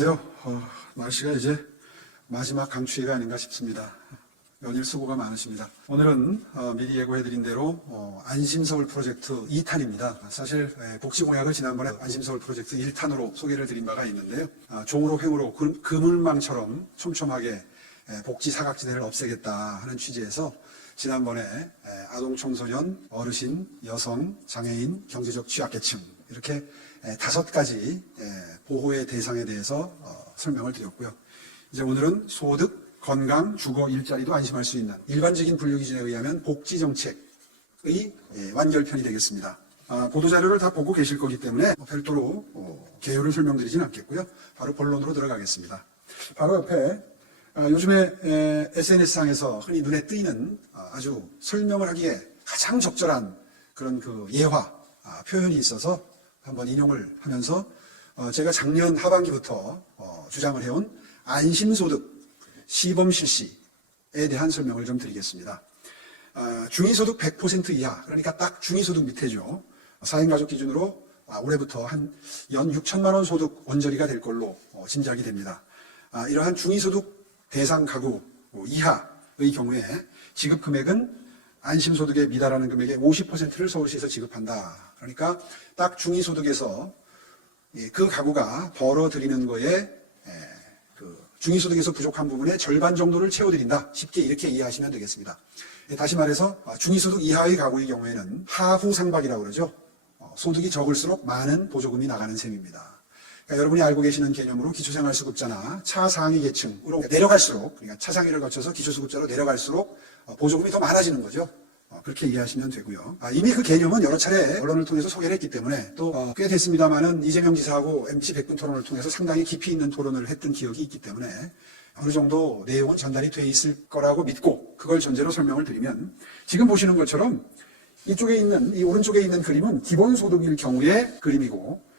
안녕하세요. 어, 날씨가 이제 마지막 강추위가 아닌가 싶습니다. 연일 수고가 많으십니다. 오늘은 어, 미리 예고해드린 대로 어, 안심서울 프로젝트 2탄입니다. 사실 에, 복지공약을 지난번에 안심서울 프로젝트 1탄으로 소개를 드린 바가 있는데요. 아, 종으로 횡으로 그- 그물망처럼 촘촘하게 에, 복지 사각지대를 없애겠다 하는 취지에서 지난번에 에, 아동 청소년, 어르신, 여성, 장애인, 경제적 취약계층 이렇게 에, 다섯 가지 에, 보호의 대상에 대해서 어, 설명을 드렸고요. 이제 오늘은 소득, 건강, 주거, 일자리도 안심할 수 있는 일반적인 분류 기준에 의하면 복지 정책의 예, 완결편이 되겠습니다. 아, 보도자료를 다 보고 계실 거기 때문에 별도로 어, 개요를 설명드리진 않겠고요. 바로 본론으로 들어가겠습니다. 바로 옆에 아, 요즘에 SNS상에서 흔히 눈에 띄는 아, 아주 설명을 하기에 가장 적절한 그런 그 예화 아, 표현이 있어서 한번 인용을 하면서 어, 제가 작년 하반기부터 어, 주장을 해온 안심소득 시범 실시에 대한 설명을 좀 드리겠습니다. 아, 중위소득 100% 이하, 그러니까 딱 중위소득 밑에죠. 4인 가족 기준으로 아, 올해부터 한 연 6천만 원 소득 원저리가 될 걸로 어, 짐작이 됩니다. 아, 이러한 중위소득 대상 가구 어, 이하의 경우에 지급 금액은 안심소득에 미달하는 금액의 50%를 서울시에서 지급한다. 그러니까 딱 중위소득에서 예, 그 가구가 벌어들이는 거에 예, 그 중위소득에서 부족한 부분의 절반 정도를 채워드린다. 쉽게 이렇게 이해하시면 되겠습니다. 예, 다시 말해서 아, 중위소득 이하의 가구의 경우에는 하후 상박이라고 그러죠. 어, 소득이 적을수록 많은 보조금이 나가는 셈입니다. 그러니까 여러분이 알고 계시는 개념으로 기초생활수급자나 차상위 계층으로 내려갈수록 그러니까 차상위를 거쳐서 기초수급자로 내려갈수록 어, 보조금이 더 많아지는 거죠. 어, 그렇게 이해하시면 되고요. 아, 이미 그 개념은 여러 차례 언론을 통해서 소개를 했기 때문에 또 어, 꽤 됐습니다만은 이재명 지사하고 MC 백분 토론을 통해서 상당히 깊이 있는 토론을 했던 기억이 있기 때문에 어느 정도 내용은 전달이 돼 있을 거라고 믿고 그걸 전제로 설명을 드리면 지금 보시는 것처럼 이쪽에 있는 이 오른쪽에 있는 그림은 기본소득일 경우의 그림이고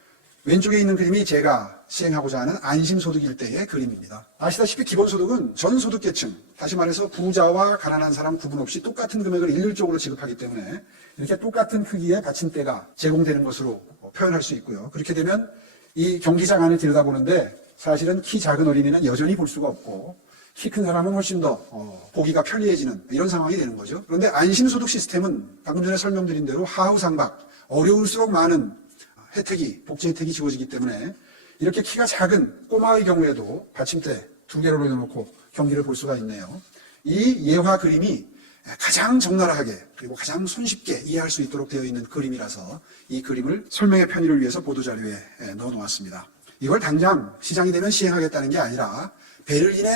왼쪽에 있는 그림이 제가 시행하고자 하는 안심소득일 때의 그림입니다. 아시다시피 기본소득은 전소득계층, 다시 말해서 부자와 가난한 사람 구분 없이 똑같은 금액을 일률적으로 지급하기 때문에 이렇게 똑같은 크기의 받침대가 제공되는 것으로 표현할 수 있고요. 그렇게 되면 이 경기장 안을 들여다보는데 사실은 키 작은 어린이는 여전히 볼 수가 없고 키 큰 사람은 훨씬 더 어, 보기가 편리해지는 이런 상황이 되는 거죠. 그런데 안심소득 시스템은 방금 전에 설명드린 대로 하우상박, 어려울수록 많은 혜택이, 복지 혜택이 주어지기 때문에 이렇게 키가 작은 꼬마의 경우에도 받침대 두 개를 올려놓고 경기를 볼 수가 있네요. 이 예화 그림이 가장 적나라하게 그리고 가장 손쉽게 이해할 수 있도록 되어 있는 그림이라서 이 그림을 설명의 편의를 위해서 보도자료에 넣어 놓았습니다. 이걸 당장 시장이 되면 시행하겠다는 게 아니라 베를린의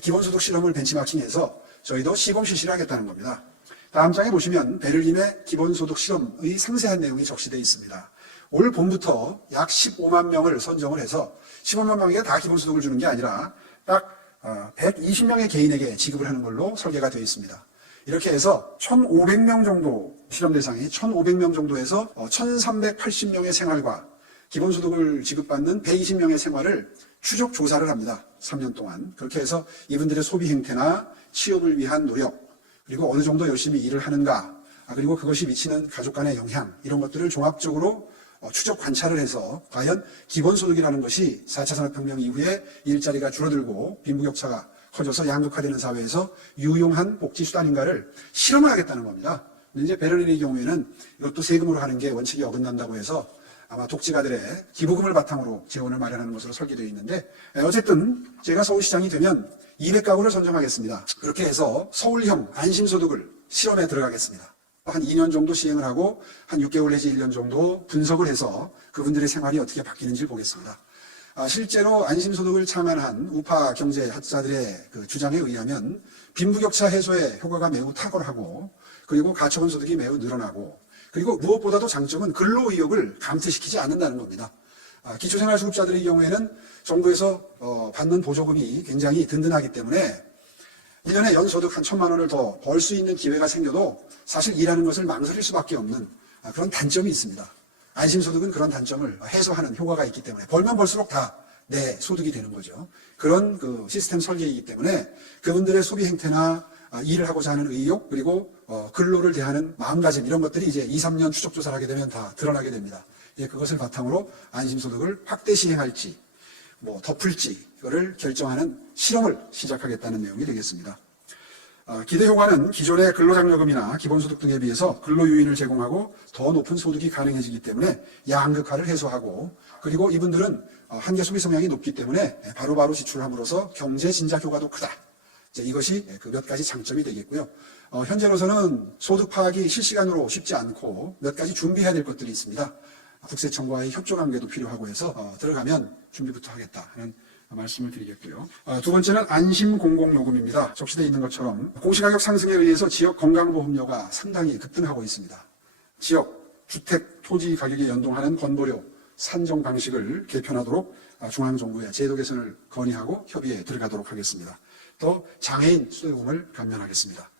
기본소득 실험을 벤치마킹해서 저희도 시범 실시를 하겠다는 겁니다. 다음 장에 보시면 베를린의 기본소득 실험의 상세한 내용이 적시되어 있습니다. 올 봄부터 약 15만 명을 선정을 해서 15만 명에게 다 기본소득을 주는 게 아니라 딱 120명의 개인에게 지급을 하는 걸로 설계가 되어 있습니다. 이렇게 해서 1,500명 정도 실험 대상이 1,500명 정도에서 1,380명의 생활과 기본소득을 지급받는 120명의 생활을 추적 조사를 합니다. 3년 동안. 그렇게 해서 이분들의 소비 행태나 취업을 위한 노력, 그리고 어느 정도 열심히 일을 하는가, 아, 그리고 그것이 미치는 가족 간의 영향, 이런 것들을 종합적으로 어, 추적 관찰을 해서 과연 기본소득이라는 것이 4차 산업혁명 이후에 일자리가 줄어들고 빈부격차가 커져서 양극화되는 사회에서 유용한 복지수단인가를 실험을 하겠다는 겁니다. 이제 베를린의 경우에는 이것도 세금으로 하는 게 원칙이 어긋난다고 해서 아마 독지가들의 기부금을 바탕으로 재원을 마련하는 것으로 설계되어 있는데 어쨌든 제가 서울시장이 되면 200가구를 선정하겠습니다. 그렇게 해서 서울형 안심소득을 실험에 들어가겠습니다. 한 2년 정도 시행을 하고 한 6개월 내지 1년 정도 분석을 해서 그분들의 생활이 어떻게 바뀌는지 보겠습니다. 아, 실제로 안심소득을 창안한 우파 경제학자들의 그 주장에 의하면 빈부격차 해소에 효과가 매우 탁월하고 그리고 가처분 소득이 매우 늘어나고 그리고 무엇보다도 장점은 근로 의욕을 감퇴시키지 않는다는 겁니다. 아, 기초생활수급자들의 경우에는 정부에서 어, 받는 보조금이 굉장히 든든하기 때문에 1년에 연소득 한 천만 원을 더 벌 수 있는 기회가 생겨도 사실 일하는 것을 망설일 수밖에 없는 아, 그런 단점이 있습니다. 안심소득은 그런 단점을 해소하는 효과가 있기 때문에 벌면 벌수록 다 내 소득이 되는 거죠. 그런 그 시스템 설계이기 때문에 그분들의 소비 행태나 아, 일을 하고자 하는 의욕 그리고 어, 근로를 대하는 마음가짐 이런 것들이 이제 2, 3년 추적 조사를 하게 되면 다 드러나게 됩니다. 예, 그것을 바탕으로 안심소득을 확대 시행할지 뭐 덮을지 이거를 결정하는 실험을 시작하겠다는 내용이 되겠습니다. 어, 기대 효과는 기존의 근로장려금이나 기본소득 등에 비해서 근로 유인을 제공하고 더 높은 소득이 가능해지기 때문에 양극화를 해소하고 그리고 이분들은 어, 한계 소비 성향이 높기 때문에 바로바로 지출함으로써 경제 진작 효과도 크다. 이제 이것이 그 몇 가지 장점이 되겠고요. 어, 현재로서는 소득 파악이 실시간으로 쉽지 않고 몇 가지 준비해야 될 것들이 있습니다. 국세청과의 협조 관계도 필요하고 해서 어, 들어가면 준비부터 하겠다 하는 말씀을 드리겠고요. 어, 두 번째는 안심 공공요금입니다. 적시되어 있는 것처럼 공시가격 상승에 의해서 지역 건강보험료가 상당히 급등하고 있습니다. 지역 주택 토지 가격에 연동하는 건보료 산정 방식을 개편하도록 아, 중앙정부에 제도 개선을 건의하고 협의에 들어가도록 하겠습니다. 또 장애인 수요금을 감면하겠습니다.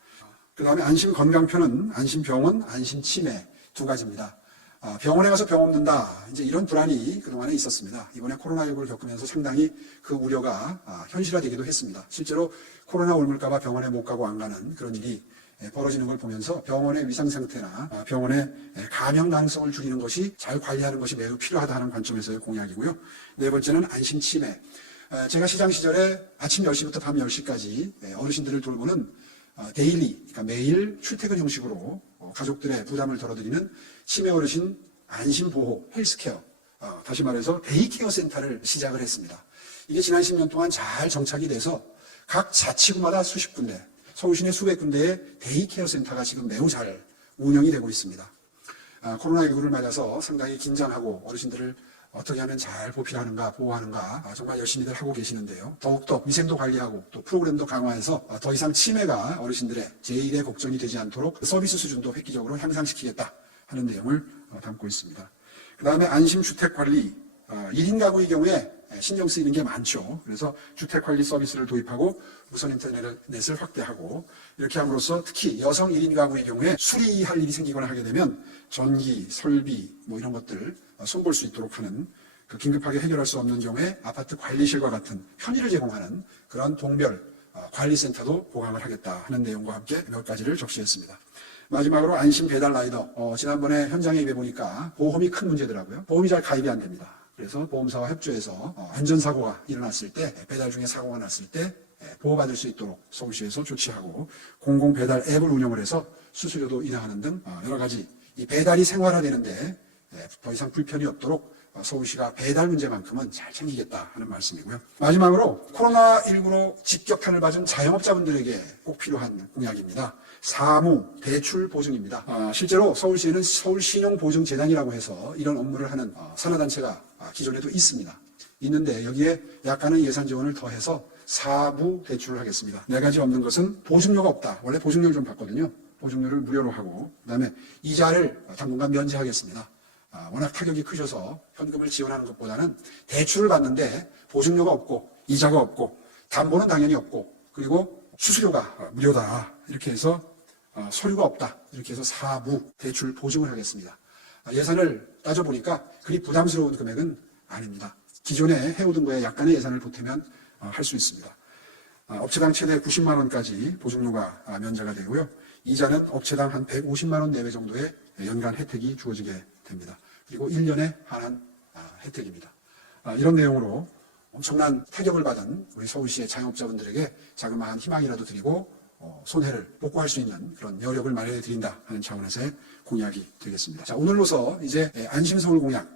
그 다음에 안심 건강표는 안심 병원, 안심 치매 두 가지입니다. 아, 병원에 가서 병 없는다. 이제 이런 불안이 그동안에 있었습니다. 이번에 코로나19를 겪으면서 상당히 그 우려가 아, 현실화되기도 했습니다. 실제로 코로나 옮을까봐 병원에 못 가고 안 가는 그런 일이 예, 벌어지는 걸 보면서 병원의 위상 상태나 아, 병원의 예, 감염 가능성을 줄이는 것이 잘 관리하는 것이 매우 필요하다 하는 관점에서의 공약이고요. 네 번째는 안심 치매. 에, 제가 시장 시절에 아침 10시부터 밤 10시까지 예, 어르신들을 돌보는 어, 데일리, 그러니까 매일 출퇴근 형식으로 어, 가족들의 부담을 덜어드리는 치매 어르신 안심보호 헬스케어, 어, 다시 말해서 데이케어 센터를 시작을 했습니다. 이게 지난 10년 동안 잘 정착이 돼서 각 자치구마다 수십 군데, 서울 시내 수백 군데의 데이케어 센터가 지금 매우 잘 운영이 되고 있습니다. 아, 코로나19를 맞아서 상당히 긴장하고 어르신들을 어떻게 하면 잘 보필하는가, 보호하는가, 아, 정말 열심히들 하고 계시는데요. 더욱더 위생도 관리하고 또 프로그램도 강화해서 아, 더 이상 치매가 어르신들의 제1의 걱정이 되지 않도록 서비스 수준도 획기적으로 향상시키겠다 하는 내용을 어, 담고 있습니다. 그 다음에 안심주택 관리, 1인 가구의 경우에 신경 쓰이는 게 많죠. 그래서 주택 관리 서비스를 도입하고 무선 인터넷을 확대하고 이렇게 함으로써 특히 여성 1인 가구의 경우에 수리할 일이 생기거나 하게 되면 전기, 설비 뭐 이런 것들 손볼 수 있도록 하는 그 긴급하게 해결할 수 없는 경우에 아파트 관리실과 같은 편의를 제공하는 그런 동별 어, 관리센터도 보강을 하겠다 하는 내용과 함께 몇 가지를 적시했습니다. 마지막으로 안심 배달 라이더. 어, 지난번에 현장에 입해 보니까 보험이 큰 문제더라고요. 보험이 잘 가입이 안 됩니다. 그래서 보험사와 협조해서 어, 안전사고가 일어났을 때 배달 중에 사고가 났을 때 예, 보호받을 수 있도록 서울시에서 조치하고 공공 배달 앱을 운영을 해서 수수료도 인하하는 등 어, 여러 가지 이 배달이 생활화되는데 예, 더 이상 불편이 없도록 어, 서울시가 배달 문제만큼은 잘 챙기겠다 하는 말씀이고요. 마지막으로 코로나19로 직격탄을 맞은 자영업자분들에게 꼭 필요한 공약입니다. 사무 대출 보증입니다. 아, 실제로 서울시에는 서울신용보증재단이라고 해서 이런 업무를 하는 어, 산하단체가 아, 기존에도 있습니다. 있는데 여기에 약간의 예산 지원을 더해서 사부 대출을 하겠습니다. 네 가지 없는 것은 보증료가 없다. 원래 보증료를 좀 받거든요. 보증료를 무료로 하고 그다음에 이자를 당분간 면제하겠습니다. 아, 워낙 타격이 크셔서 현금을 지원하는 것보다는 대출을 받는데 보증료가 없고 이자가 없고 담보는 당연히 없고 그리고 수수료가 어, 무료다 이렇게 해서 어, 서류가 없다 이렇게 해서 사부 대출 보증을 하겠습니다. 아, 예산을 따져보니까 그리 부담스러운 금액은 아닙니다. 기존에 해오던 거에 약간의 예산을 보태면 어, 할수 있습니다. 아, 업체당 최대 90만 원까지 보증료가 아, 면제가 되고요. 이자는 업체당 한 150만 원 내외 정도의 연간 혜택이 주어지게 됩니다. 그리고 1년에 한한 아, 혜택입니다. 아, 이런 내용으로 엄청난 타격을 받은 우리 서울시의 자영업자분들에게 자그마한 희망이라도 드리고 어, 손해를 복구할 수 있는 그런 여력을 마련해 드린다 하는 차원에서의 공약이 되겠습니다. 자, 오늘로서 이제 예, 안심서울 공약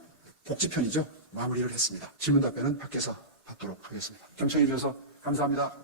복지편이죠. 마무리를 했습니다. 질문 답변은 밖에서 받도록 하겠습니다. 경청해 주셔서 감사합니다.